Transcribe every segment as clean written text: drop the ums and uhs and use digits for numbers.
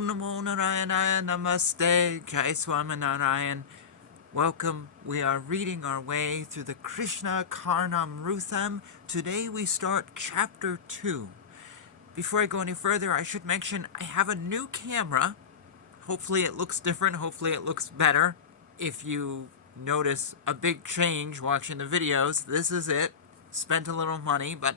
Om Namo Narayanaya Namaste Jai Swaminarayan. Welcome. We are reading our way through the Krishna Karnamrutham. Today we start chapter 2. Before I go any further, I should mention I have a new camera. Hopefully it looks different. Hopefully it looks better. If you notice a big change watching the videos, this is it. Spent a little money, but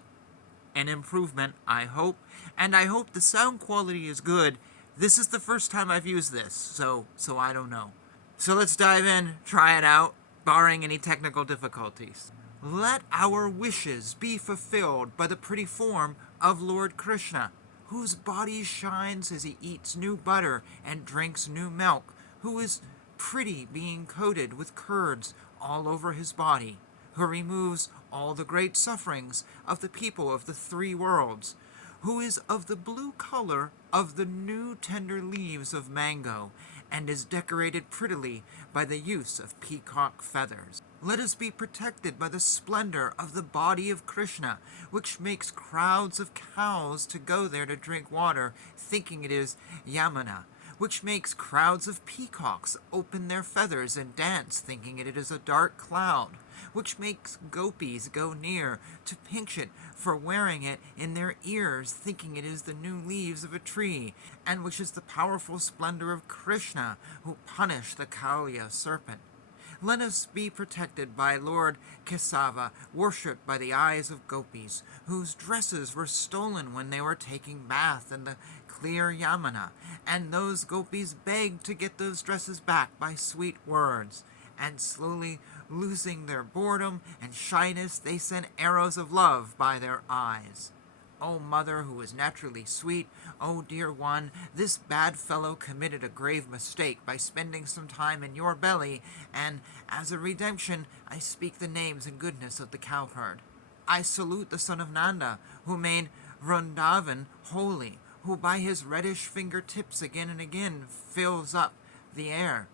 an improvement, I hope. And I hope the sound quality is good. This is the first time I've used this, so I don't know. So let's dive in, try it out, barring any technical difficulties. Let our wishes be fulfilled by the pretty form of Lord Krishna, whose body shines as he eats new butter and drinks new milk, who is pretty being coated with curds all over his body, who removes all the great sufferings of the people of the three worlds, who is of the blue color of the new tender leaves of mango, and is decorated prettily by the use of peacock feathers. Let us be protected by the splendor of the body of Krishna, which makes crowds of cows to go there to drink water, thinking it is Yamuna, which makes crowds of peacocks open their feathers and dance, thinking it is a dark cloud, which makes gopis go near to pinch it for wearing it in their ears, thinking it is the new leaves of a tree, and which is the powerful splendor of Krishna, who punished the Kaliya serpent. Let us be protected by Lord Kesava, worshipped by the eyes of gopis, whose dresses were stolen when they were taking bath in the clear Yamuna, and those gopis begged to get those dresses back by sweet words, and slowly losing their boredom and shyness, they sent arrows of love by their eyes. O mother, who is naturally sweet, O dear one, this bad fellow committed a grave mistake by spending some time in your belly, and as a redemption I speak the names and goodness of the cowherd. I salute the son of Nanda, who made Vrindavan holy, who by his reddish fingertips again and again fills up the air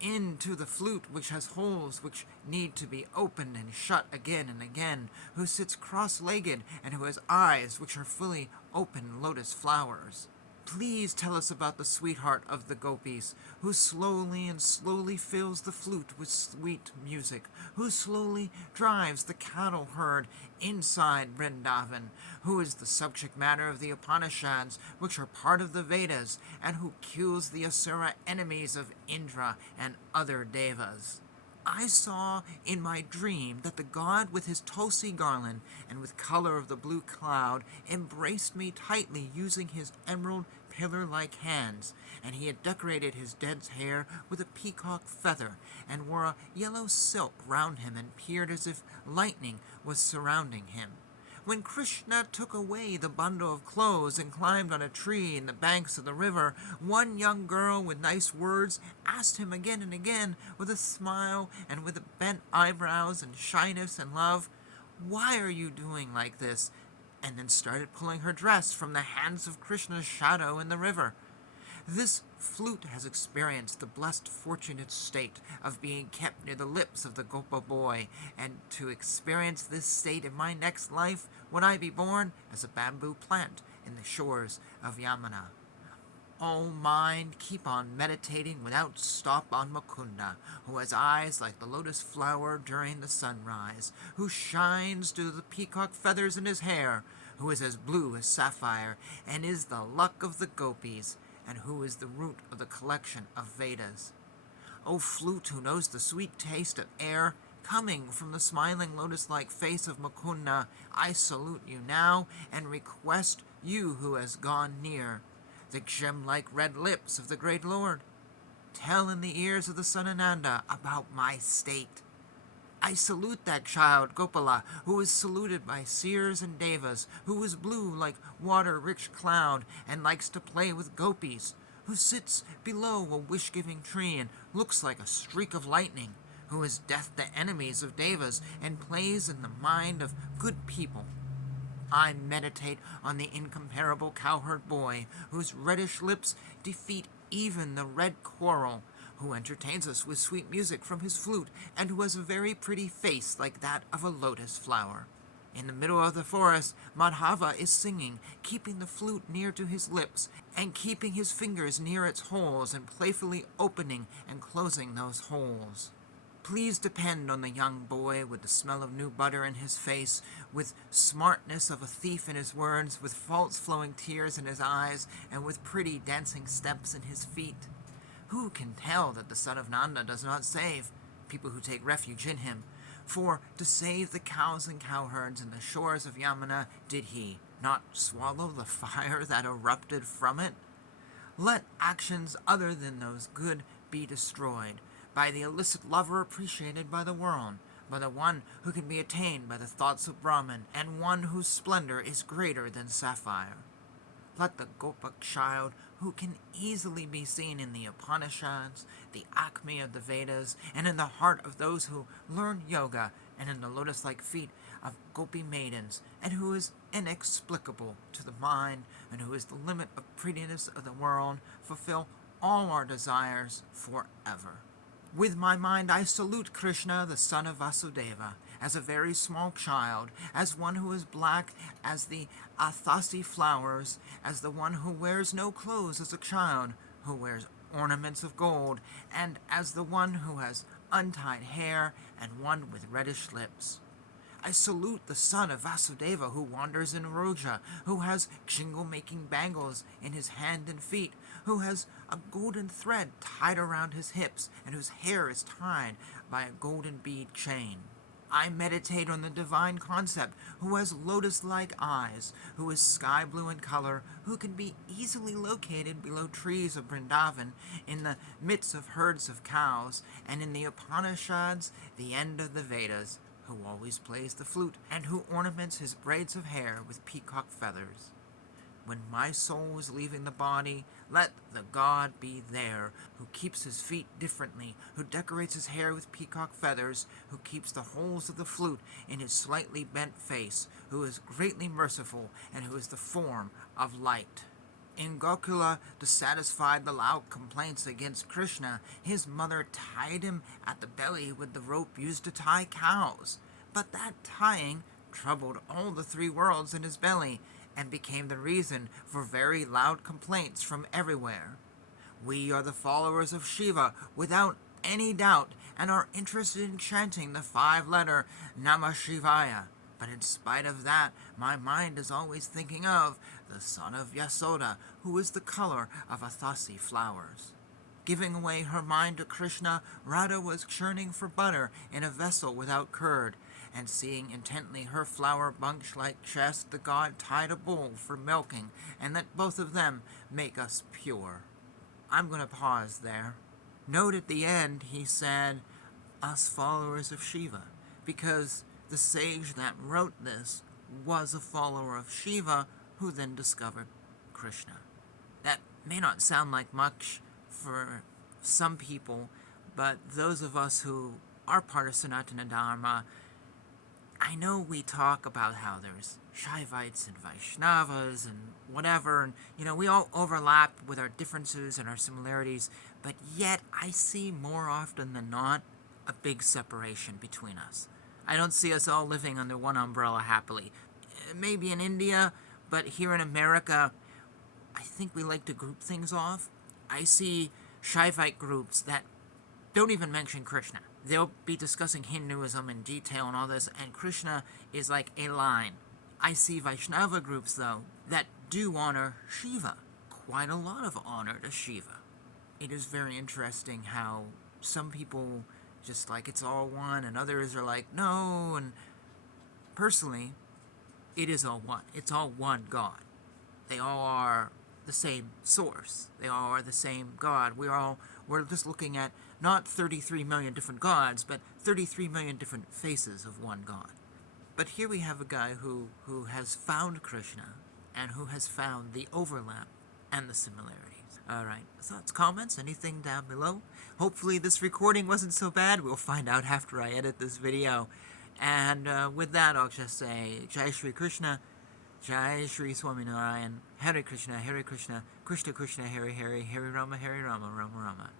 into the flute, which has holes which need to be opened and shut again and again, who sits cross-legged and who has eyes which are fully open lotus flowers. Please tell us about the sweetheart of the gopis, who slowly and slowly fills the flute with sweet music, who slowly drives the cattle herd inside Vrindavan, who is the subject matter of the Upanishads, which are part of the Vedas, and who kills the Asura enemies of Indra and other devas. I saw in my dream that the god with his tulsi garland and with color of the blue cloud embraced me tightly using his emerald pillar-like hands, and he had decorated his dead hair with a peacock feather, and wore a yellow silk round him and appeared as if lightning was surrounding him. When Krishna took away the bundle of clothes and climbed on a tree in the banks of the river, one young girl with nice words asked him again and again, with a smile and with bent eyebrows and shyness and love, "Why are you doing like this?" and then started pulling her dress from the hands of Krishna's shadow in the river. This flute has experienced the blessed fortunate state of being kept near the lips of the Gopa boy, and to experience this state in my next life when I be born as a bamboo plant in the shores of Yamuna. O mind, keep on meditating without stop on Mukunda, who has eyes like the lotus flower during the sunrise, who shines through the peacock feathers in his hair, who is as blue as sapphire, and is the luck of the gopis, and who is the root of the collection of Vedas. O flute, who knows the sweet taste of air coming from the smiling lotus-like face of Mukunda, I salute you now, and request you who has gone near the gem-like red lips of the great Lord. Tell in the ears of the son Ananda about my state. I salute that child, Gopala, who is saluted by seers and devas, who is blue like water-rich cloud, and likes to play with gopis, who sits below a wish-giving tree and looks like a streak of lightning, who is death to enemies of devas, and plays in the mind of good people. I meditate on the incomparable cowherd boy, whose reddish lips defeat even the red coral, who entertains us with sweet music from his flute, and who has a very pretty face like that of a lotus flower. In the middle of the forest, Madhava is singing, keeping the flute near to his lips, and keeping his fingers near its holes and playfully opening and closing those holes. Please depend on the young boy with the smell of new butter in his face, with smartness of a thief in his words, with false flowing tears in his eyes, and with pretty dancing steps in his feet. Who can tell that the son of Nanda does not save people who take refuge in him? For to save the cows and cowherds in the shores of Yamuna, did he not swallow the fire that erupted from it? Let actions other than those good be destroyed, by the illicit lover appreciated by the world, by the one who can be attained by the thoughts of Brahman, and one whose splendor is greater than sapphire. Let the Gopak child, who can easily be seen in the Upanishads, the acme of the Vedas, and in the heart of those who learn yoga, and in the lotus-like feet of Gopi maidens, and who is inexplicable to the mind, and who is the limit of prettiness of the world, fulfill all our desires forever. With my mind I salute Krishna, the son of Vasudeva, as a very small child, as one who is black as the athasi flowers, as the one who wears no clothes as a child, who wears ornaments of gold, and as the one who has untied hair and one with reddish lips. I salute the son of Vasudeva who wanders in Roja, who has shingle-making bangles in his hand and feet, who has a golden thread tied around his hips, and whose hair is tied by a golden bead chain. I meditate on the divine concept, who has lotus-like eyes, who is sky blue in color, who can be easily located below trees of Vrindavan, in the midst of herds of cows, and in the Upanishads, the end of the Vedas, who always plays the flute, and who ornaments his braids of hair with peacock feathers. When my soul is leaving the body, let the God be there, who keeps his feet differently, who decorates his hair with peacock feathers, who keeps the holes of the flute in his slightly bent face, who is greatly merciful, and who is the form of light. In Gokula, to satisfy the loud complaints against Krishna, his mother tied him at the belly with the rope used to tie cows. But that tying troubled all the three worlds in his belly, and became the reason for very loud complaints from everywhere. We are the followers of Shiva without any doubt, and are interested in chanting the 5-letter Namah Shivaya. But in spite of that, my mind is always thinking of the son of Yasoda, who is the color of athasi flowers. Giving away her mind to Krishna, Radha was churning for butter in a vessel without curd, and seeing intently her flower bunch-like chest, the god tied a bowl for milking, and that both of them make us pure. I'm going to pause there. Note at the end he said, us followers of Shiva, because the sage that wrote this was a follower of Shiva who then discovered Krishna. That may not sound like much for some people, but those of us who are part of Sanatana Dharma, I know we talk about how there's Shaivites and Vaishnavas and whatever, and we all overlap with our differences and our similarities, but yet I see more often than not a big separation between us. I don't see us all living under one umbrella happily. Maybe in India, but here in America, I think we like to group things off. I see Shaivite groups that don't even mention Krishna. They'll be discussing Hinduism in detail and all this, and Krishna is like a line. I see Vaishnava groups, though, that do honor Shiva. Quite a lot of honor to Shiva. It is very interesting how some people just like it's all one, and others are like, no, and personally, it is all one. It's all one God. They all are the same source. They all are the same God. We're just looking at not 33 million different gods, but 33 million different faces of one God. But here we have a guy who has found Krishna, and who has found the overlap and the similarities. Alright, thoughts, comments, anything down below? Hopefully this recording wasn't so bad. We'll find out after I edit this video. And with that, I'll just say, Jai Shri Krishna, Jai Shri Swaminarayan, Hare Krishna, Krishna Krishna, Hare Hare, Hare Rama, Rama Rama.